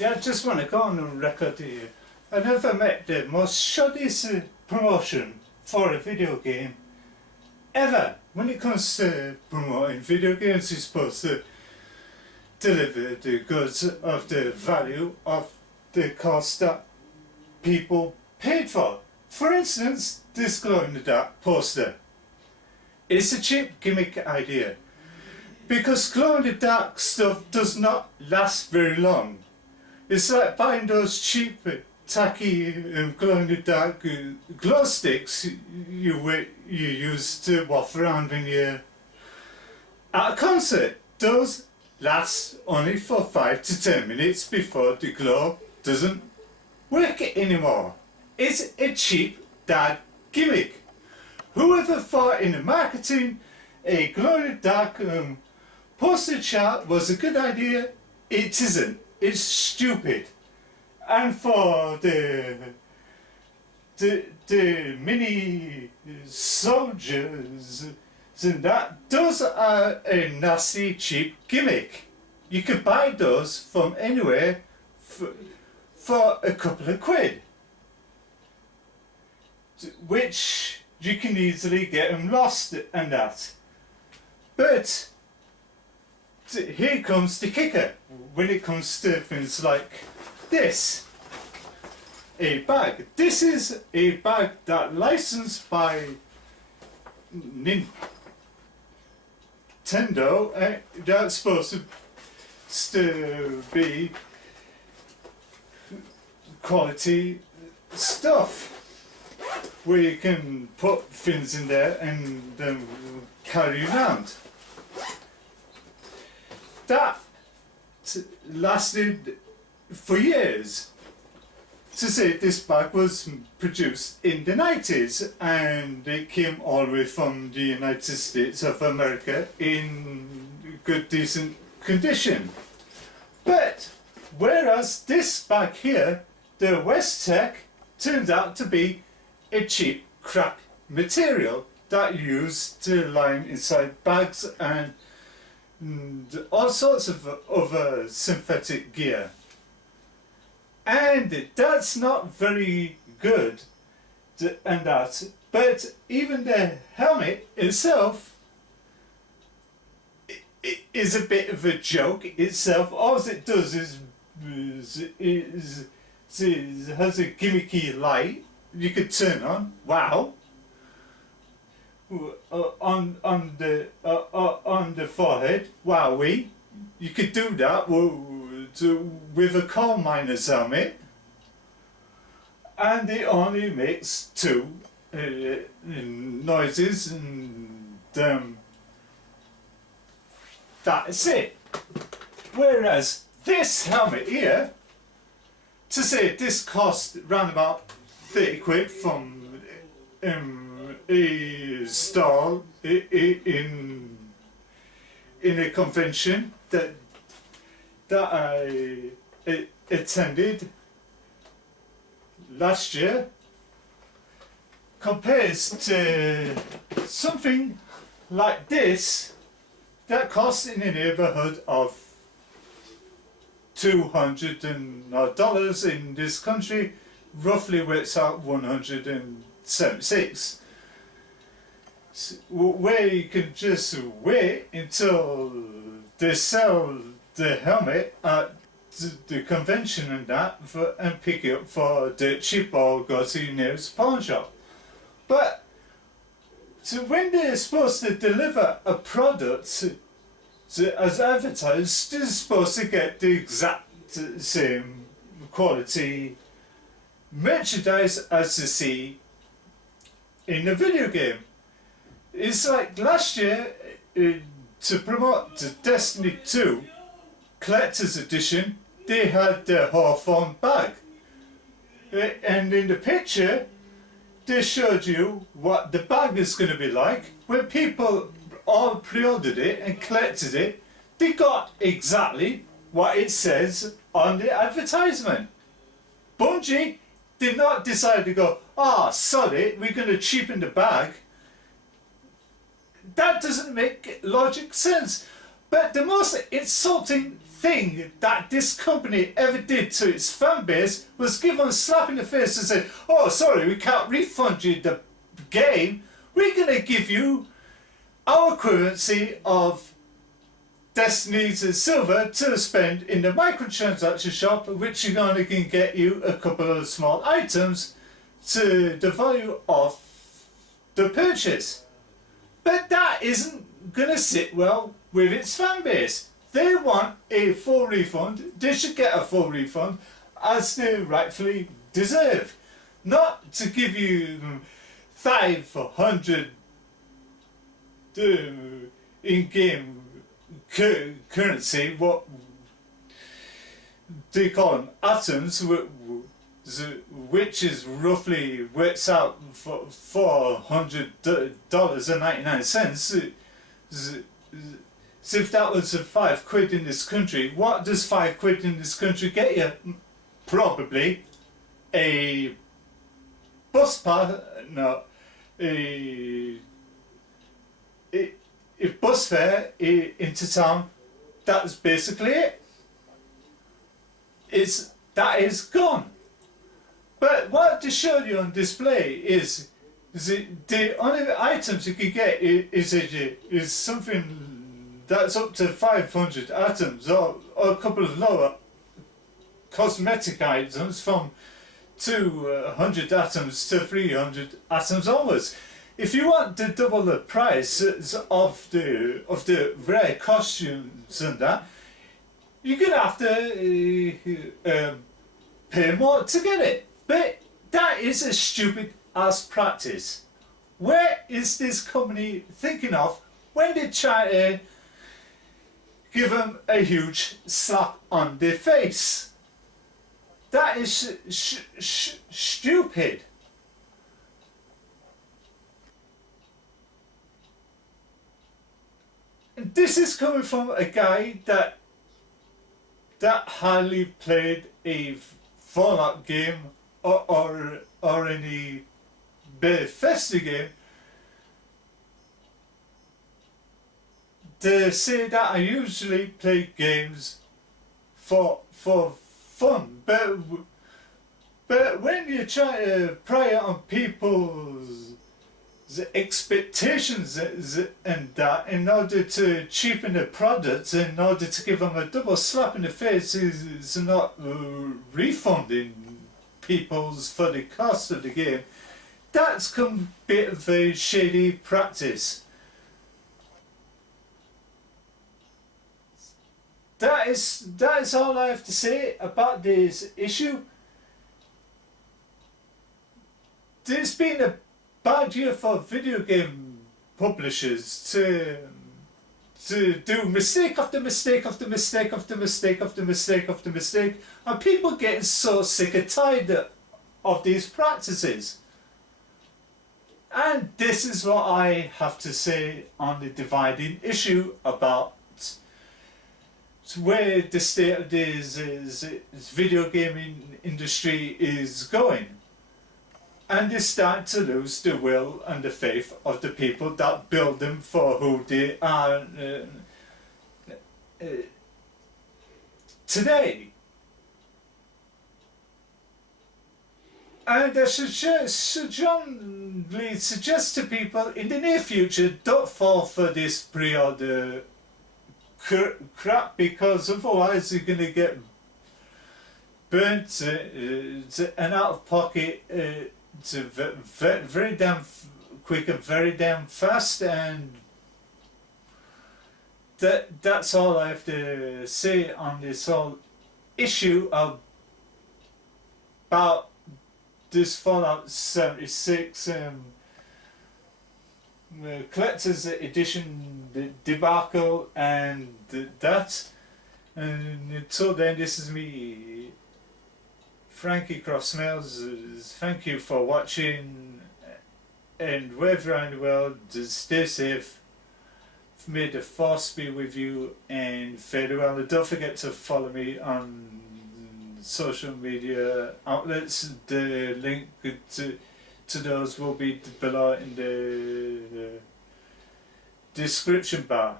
Yeah, I just want to go on record here. I never met the most shoddiest promotion for a video game ever. When it comes to promoting video games, you're supposed to deliver the goods of the value of the cost that people paid for. For instance, this glow-in-the-dark poster. It's a cheap gimmick idea because glow-in-the-dark stuff does not last very long. It's like buying those cheap, tacky, glow-in-the-dark glow sticks you use to waft around when you're at a concert. Those last only for 5 to 10 minutes before the glow doesn't work anymore. It's a cheap dad gimmick. Whoever thought in the marketing a glow-in-the-dark poster chart was a good idea? It isn't. It's stupid. And for the mini soldiers and that, those are a nasty cheap gimmick. You could buy those from anywhere for a couple of quid, which you can easily get them lost and that. But here comes the kicker when it comes to things like this. A bag. This is a bag that licensed by Nintendo. That's supposed to be quality stuff where you can put things in there and carry around. That lasted for years. To say this bag was produced in the 90s and it came all the way from the United States of America in good, decent condition. But whereas this bag here, the West Tech, turns out to be a cheap crap material that you use to line inside bags and all sorts of other synthetic gear. And that's not very good and that, but even the helmet itself is a bit of a joke itself. All it does is has a gimmicky light you could turn on. Wow. On the forehead. Wowee. You could do that with a coal miner's helmet, and it only makes 2 noises, and that's it. Whereas this helmet here, to say this cost round about 30 quid from a stall in a convention that I attended last year, compares to something like this that costs in the neighborhood of $200 in this country, roughly works out 176. Where you can just wait until they sell the helmet at the convention and that and pick it up for dirt cheap or go to your nearest pawn shop. But so when they're supposed to deliver a product as advertised, they're supposed to get the exact same quality merchandise as they see in a video game. It's like last year to promote the Destiny 2 Collector's Edition, they had the Hawthorne bag. And in the picture, they showed you what the bag is going to be like. When people all pre-ordered it and collected it, they got exactly what it says on the advertisement. Bungie did not decide to go, sod it, we're going to cheapen the bag. That doesn't make logic sense. But the most insulting thing that this company ever did to its fan base was give them a slap in the face and say, oh sorry, we can't refund you the game, we're going to give you our currency of Destiny's silver to spend in the microtransaction shop, which you're going to get you a couple of small items to the value of the purchase. But that isn't going to sit well with its fan base. They want a full refund. They should get a full refund as they rightfully deserve. Not to give you 500 in-game currency, what they call them atoms, which is roughly works out for $400.99. So if that was £5 in this country, what does £5 in this country get you? Probably a bus pass, no, a bus fare into town. That's basically it. That is gone. But what they showed you on display is the only items you can get is something that's up to 500 atoms, or a couple of lower cosmetic items from 200 atoms to 300 atoms onwards. If you want to double the price of the rare costumes and that, you're gonna have to pay more to get it. But that is a stupid ass practice. Where is this company thinking of when they try to give them a huge slap on their face? That is stupid. And this is coming from a guy that hardly played a Fallout game or any Bethesda game, to say that I usually play games for fun, but when you try to pry it on people's expectations and that in order to cheapen the product, in order to give them a double slap in the face, is not refunding people's for the cost of the game, that's a bit of a shady practice. That is all I have to say about this issue. There's been a bad year for video game publishers to do mistake after mistake after mistake after mistake after mistake after mistake, and people getting so sick and tired of these practices. And this is what I have to say on the dividing issue about where the state of this video gaming industry is going. And they start to lose the will and the faith of the people that build them for who they are today. And I should strongly suggest to people in the near future, don't fall for this pre-order crap, because otherwise you're going to get burnt and out of pocket very damn quick and very damn fast. And that's all I have to say on this whole issue about this Fallout 76 collector's edition debacle and that. And until then, this is me, Frankie, croft smales. Thank you for watching, and wherever around the world, stay safe. May the force be with you, and farewell. And don't forget to follow me on social media outlets. The link to those will be below in the description bar.